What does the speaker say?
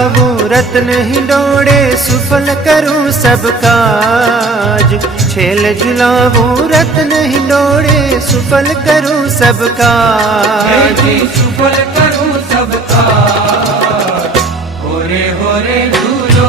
झुलाऊं रत्न हिंडोड़े सुफल करूं सब काज। छेल झुलाऊं रत्न हिंडोड़े सुफल करूं सब काज। सुफल करूं सब काज। होरे होरे झूलो